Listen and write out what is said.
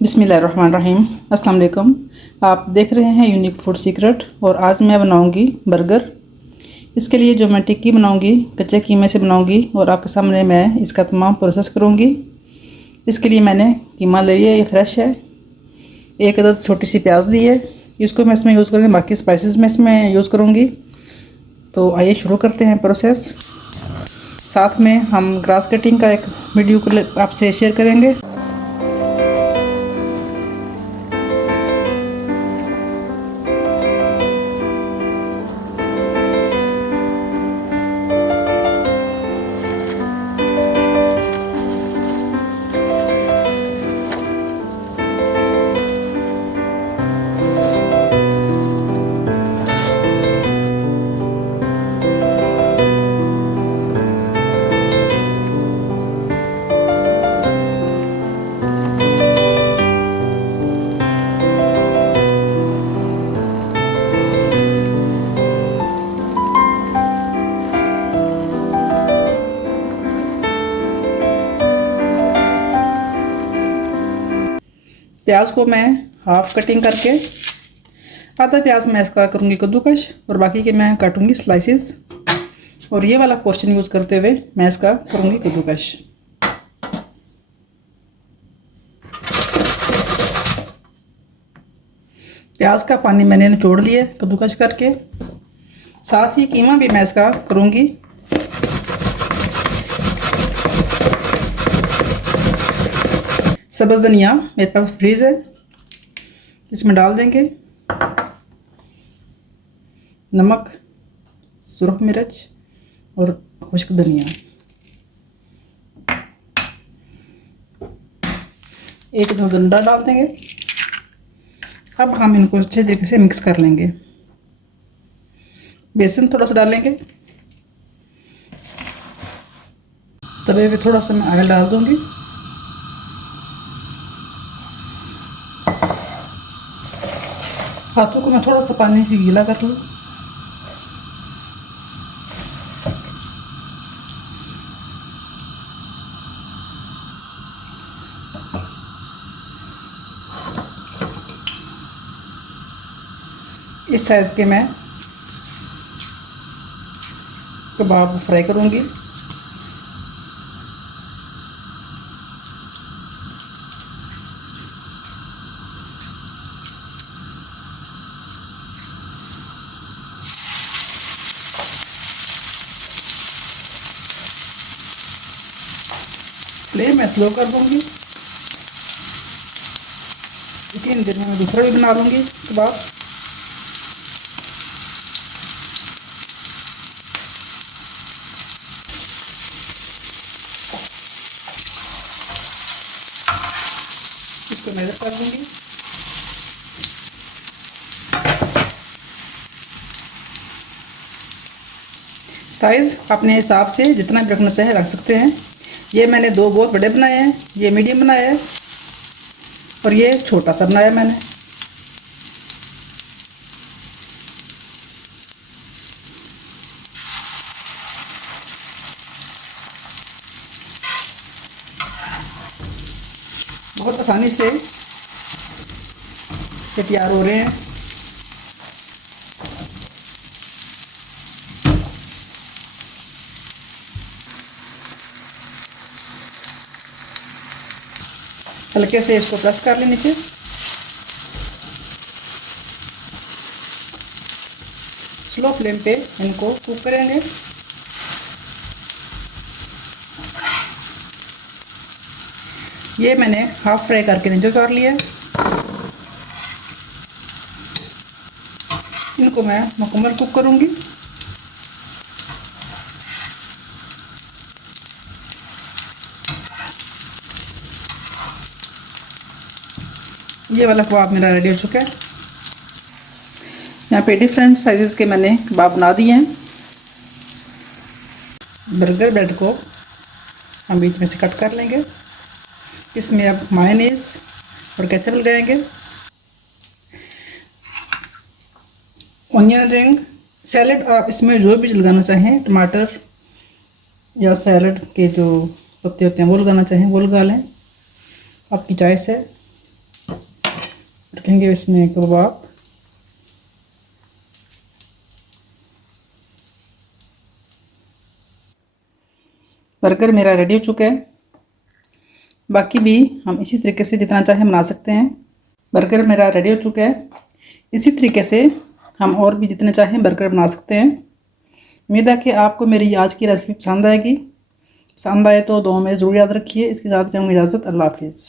बिस्मिल्लाहिर्रहमानिर्रहीम। अस्सलाम वालेकुम। आप देख रहे हैं यूनिक फूड सीक्रेट और आज मैं बनाऊंगी बर्गर। इसके लिए जो मैं टिक्की बनाऊंगी कच्चे कीमे से बनाऊंगी और आपके सामने मैं इसका तमाम प्रोसेस करूंगी। इसके लिए मैंने कीमा ले लिया, ये फ्रेश है। एक अदद छोटी सी प्याज ली है, इसको मैं इसमें यूज़ करूँगी। बाकी स्पाइसेस मैं इसमें यूज़ करूँगी। तो आइए शुरू करते हैं प्रोसेस। साथ में हम ग्रास कटिंग का एक वीडियो को आपसे शेयर करेंगे। प्याज को मैं हाफ कटिंग करके, आधा प्याज मैं इसका करूँगी कद्दूकश और बाकी के मैं काटूँगी स्लाइसेस। और ये वाला पोर्शन यूज़ करते हुए मैं इसका करूँगी कद्दूकश। प्याज का पानी मैंने निचोड़ लिया कद्दूकश करके। साथ ही कीमा भी मैं इसका करूँगी। सब्ज़ धनिया मेरे पास फ्रीज़ है, इसमें डाल देंगे। नमक, सुरख मिर्च और खुश्क धनिया। एक दो गंडा डाल देंगे। अब हम इनको अच्छे तरीके से मिक्स कर लेंगे। बेसन थोड़ा सा डालेंगे। तवे पे थोड़ा सा मैं ऑयल डाल दूंगी। हाथों को मैं थोड़ा सा पानी से गीला कर लूँ। इस साइज़ के मैं कबाब फ्राई करूँगी। फ्लेम मैं स्लो कर दूँगी। 3 दिन में मैं दूसरा भी बना लूँगी कबाब। इसको मेजर कर दूँगी। साइज़ अपने हिसाब से जितना भी रखना चाहे रख सकते हैं। ये मैंने 2 बहुत बड़े बनाए हैं, ये मीडियम बनाया है और ये छोटा सा बनाया मैंने। बहुत आसानी से ये तैयार हो रहे हैं। हल्के से इसको प्रेस कर लें नीचे। स्लो फ्लेम पे इनको कुक करेंगे। ये मैंने हाफ फ्राई करके नीचे उतार लिया। इनको मैं मुकम्मल कुक करूँगी। ये वाला कबाब मेरा रेडी हो चुका है। यहाँ पे डिफरेंट साइजेस के मैंने कबाब बना दिए हैं। बर्गर ब्रेड को हम बीच में से कट कर लेंगे। इसमें अब मायोनीज और केचप लगाएंगे। ऑनियन रिंग, सैलड आप इसमें जो भी लगाना चाहें, टमाटर या सैलड के जो पत्ते होते हैं वो लगाना चाहें वो लगा लें, आपकी चॉइस है। रखेंगे इसमें कबाब। बर्गर मेरा रेडी हो चुका है। बाकी भी हम इसी तरीके से जितना चाहे बना सकते हैं। बर्गर मेरा रेडी हो चुका है। इसी तरीके से हम और भी जितने चाहें बर्गर बना सकते हैं। उम्मीद है कि आपको मेरी आज की रेसिपी पसंद आएगी। पसंद आए तो दुआ में ज़रूर याद रखिए। इसके साथ चाहूँगी इजाज़त। अल्लाह हाफिज़।